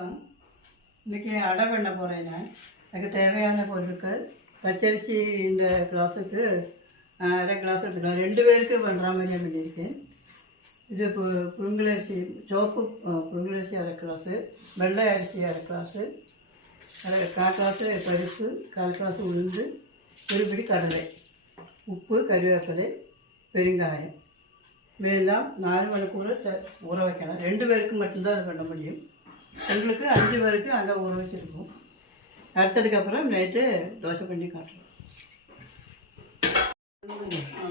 வணக்கம். இன்றைக்கி அடை பண்ண போகிறேன். எனக்கு தேவையான பொருட்கள் பச்சரிசி இந்த கிளாஸுக்கு அரை கிளாஸ் எடுத்துக்கலாம். 2 பேருக்கு பண்ணுற மாதிரி பண்ணியிருக்கேன். இது புழுங்கலரிசி சோப்பு புழுங்கலரிசி அரை கிளாஸு, வெள்ளை அரிசி அரை கிளாஸு, 1/4 கிளாஸு பருப்பு, 1/4 கிளாஸ் உளுந்து, ஒரு பிடி கடலை, உப்பு, கறிவேப்பிலை, பெருங்காயம் இவையெல்லாம் 4 மணிக்கூட ஊற வைக்கலாம். 2 பேருக்கு மட்டும்தான் அது பண்ண முடியும். எங்களுக்கு 5 பேருக்கு அங்கே ஊற வச்சுருக்கோம். அரைச்சதுக்கப்புறம் நைட்டு தோசை பண்ணி காட்டுறோம்.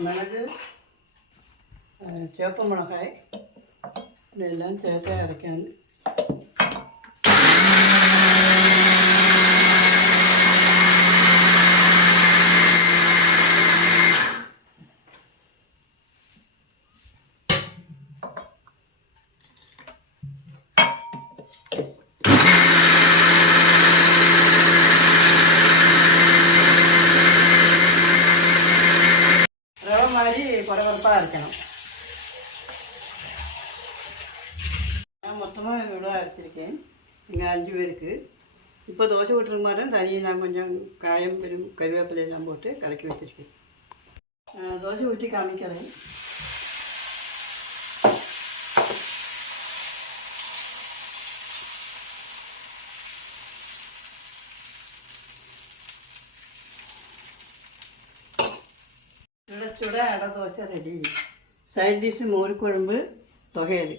மிளகு, சேப்ப மிளகாய் இதெல்லாம் சேர்த்து அரைக்கணும். மாதிரி குறவரப்பாக அரைக்கணும். நான் மொத்தமாக இவ்வளோ அரைச்சிருக்கேன். இங்கே 5 பேருக்கு. இப்போ தோசை விட்டுருக்க மாட்டேன். தனியாக நான் கொஞ்சம் காயம் கறிவேப்பிலையெல்லாம் போட்டு கலக்கி வச்சுருக்கேன். தோசை ஊற்றி காமிக்கிறேன். சுட சுட அடை தோசை ரெடி. சைட் டிஷ்ஷு மோர் குழம்பு, தொகையல்.